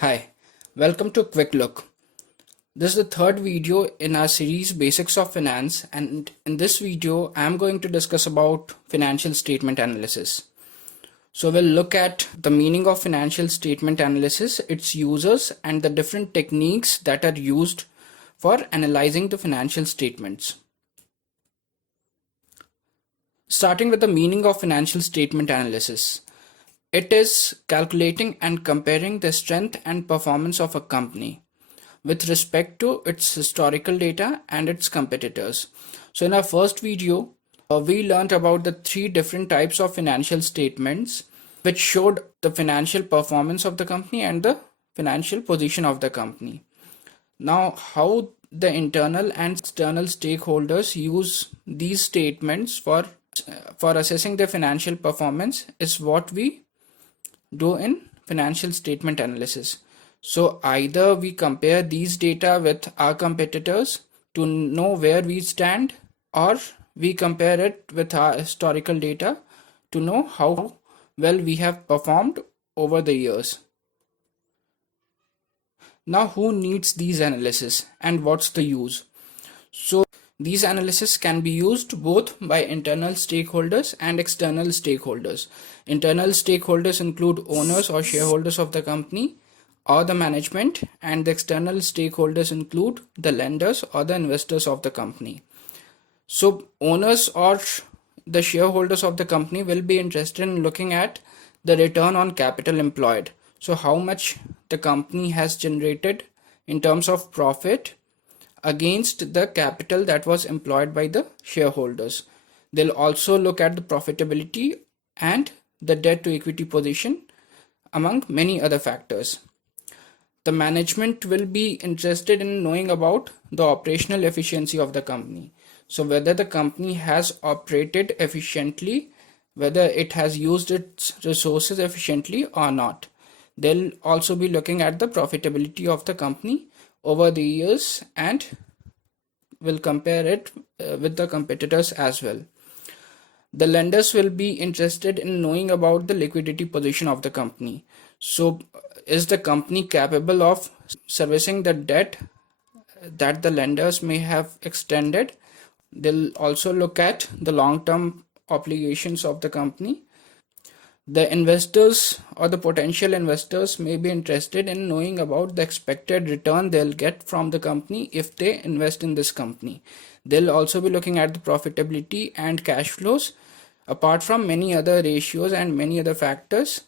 Hi, welcome to Quick Look. This is the third video in our series Basics of Finance, and in this video I am going to discuss about financial statement analysis. So we'll look at the meaning of financial statement analysis, its users, and the different techniques that are used for analyzing the financial statements. Starting with the meaning of financial statement analysis. It is calculating and comparing the strength and performance of a company with respect to its historical data and its competitors. So in our first video, we learned about the three different types of financial statements which showed the financial performance of the company and the financial position of the company. Now, how the internal and external stakeholders use these statements for assessing the financial performance is what we do in financial statement analysis. So either we compare these data with our competitors to know where we stand, or we compare it with our historical data to know how well we have performed over the years. Now, who needs these analysis and what's the use? So these analysis can be used both by internal stakeholders and external stakeholders. Internal stakeholders include owners or shareholders of the company or the management, and the external stakeholders include the lenders or the investors of the company. So owners or the shareholders of the company will be interested in looking at the return on capital employed. So how much the company has generated in terms of profit against the capital that was employed by the shareholders. They'll also look at the profitability and the debt to equity position, among many other factors. The management will be interested in knowing about the operational efficiency of the company. So whether the company has operated efficiently, whether it has used its resources efficiently or not. They'll also be looking at the profitability of the company over the years and will compare it with the competitors as well. The lenders will be interested in knowing about the liquidity position of the company. So is the company capable of servicing the debt that the lenders may have extended? They'll also look at the long-term obligations of the company. The investors or the potential investors may be interested in knowing about the expected return they'll get from the company if they invest in this company. They'll also be looking at the profitability and cash flows, apart from many other ratios and many other factors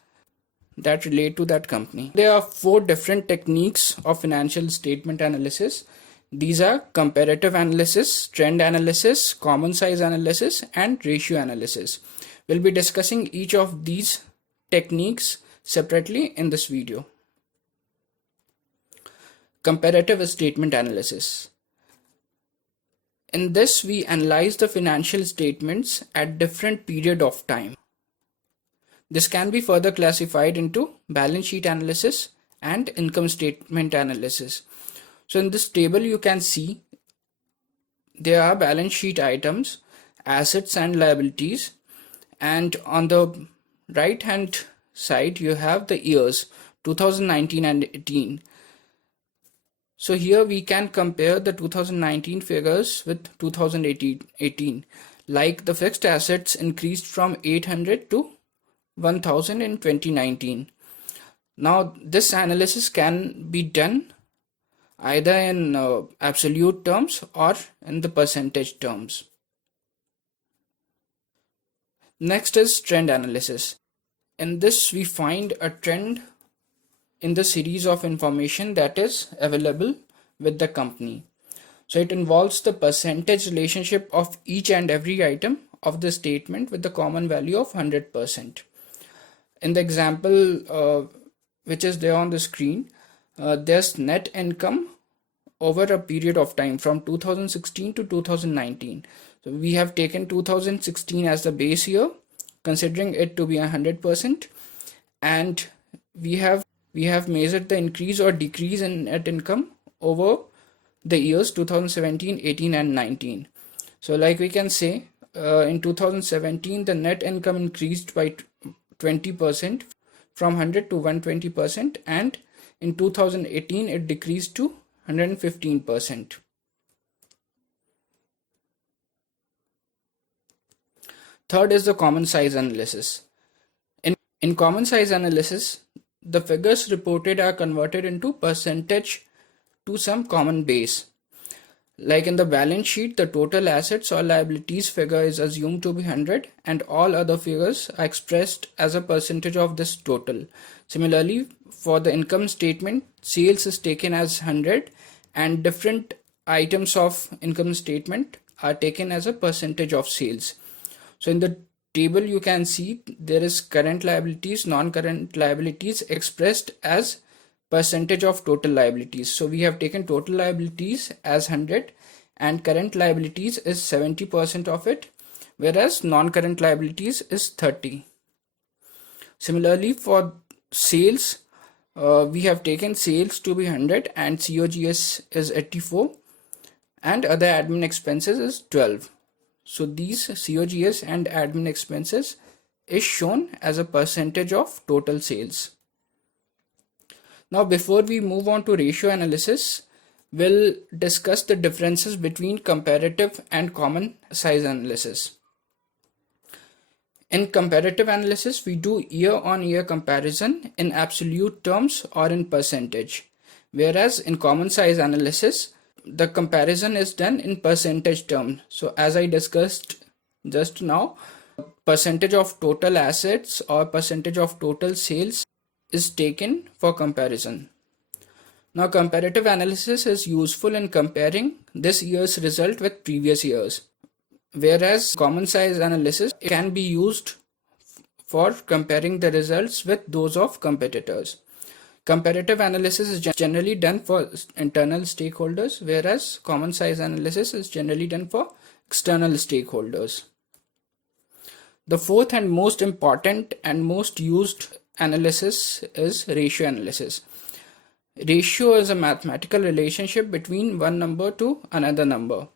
that relate to that company. There are four different techniques of financial statement analysis. These are comparative analysis, trend analysis, common size analysis, and ratio analysis. We'll be discussing each of these techniques separately in this video. Comparative statement analysis. In this, we analyze the financial statements at different period of time. This can be further classified into balance sheet analysis and income statement analysis. So in this table, you can see there are balance sheet items, assets and liabilities, and on the right hand side you have the years 2019 and 18. So here we can compare the 2019 figures with 2018, like the fixed assets increased from 800 to 1000 in 2019. Now this analysis can be done either in absolute terms or in the percentage terms. Next is trend analysis. In this, we find a trend in the series of information that is available with the company. So it involves the percentage relationship of each and every item of the statement with the common value of 100%. In the example which is there on the screen, there's net income over a period of time from 2016 to 2019. So we have taken 2016 as the base year, considering it to be 100%, and we have measured the increase or decrease in net income over the years 2017, 18, and 19. So like we can say, in 2017 the net income increased by 20% from 100 to 120%, and In 2018, it decreased to 115%. Third is the common size analysis. In common size analysis, the figures reported are converted into percentage to some common base. Like in the balance sheet, the total assets or liabilities figure is assumed to be 100 and all other figures are expressed as a percentage of this total. Similarly, for the income statement, sales is taken as 100 and different items of income statement are taken as a percentage of sales. So in the table you can see there is current liabilities, non-current liabilities expressed as percentage of total liabilities. So we have taken total liabilities as 100 and current liabilities is 70% of it, whereas non-current liabilities is 30. Similarly, for sales, we have taken sales to be 100 and COGS is 84 and other admin expenses is 12. So these COGS and admin expenses is shown as a percentage of total sales. Now, before we move on to ratio analysis, we'll discuss the differences between comparative and common size analysis. In comparative analysis, we do year-on-year comparison in absolute terms or in percentage, whereas in common size analysis, the comparison is done in percentage terms. So as I discussed just now, percentage of total assets or percentage of total sales is taken for comparison. Now, comparative analysis is useful in comparing this year's result with previous years, whereas common size analysis can be used for comparing the results with those of competitors. Comparative analysis is generally done for internal stakeholders, whereas common size analysis is generally done for external stakeholders. The fourth and most important and most used analysis is ratio analysis. Ratio is a mathematical relationship between one number to another number.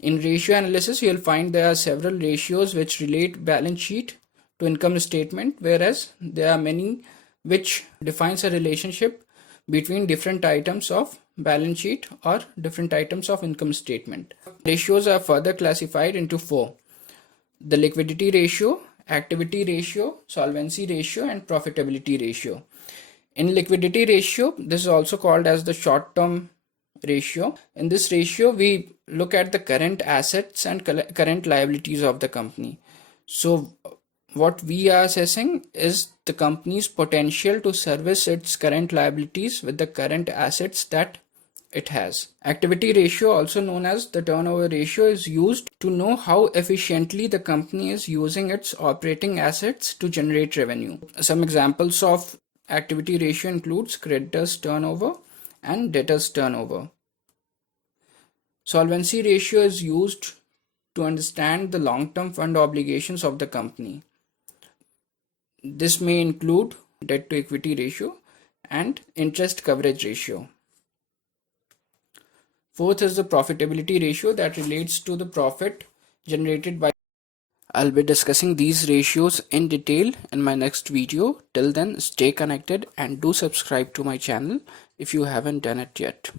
In ratio analysis, you'll find there are several ratios which relate balance sheet to income statement, whereas there are many which defines a relationship between different items of balance sheet or different items of income statement. Ratios are further classified into four: the liquidity ratio, activity ratio, solvency ratio, and profitability ratio. In liquidity ratio, this is also called as the short-term ratio. In this ratio, we look at the current assets and current liabilities of the company. So what we are assessing is the company's potential to service its current liabilities with the current assets that it has. Activity ratio, also known as the turnover ratio, is used to know how efficiently the company is using its operating assets to generate revenue. Some examples of activity ratio includes creditors turnover and debtors turnover. Solvency ratio is used to understand the long-term fund obligations of the company. This may include debt to equity ratio and interest coverage ratio. Fourth is the profitability ratio that relates to the profit generated by. I'll be discussing these ratios in detail in my next video. Till then, stay connected and do subscribe to my channel if you haven't done it yet.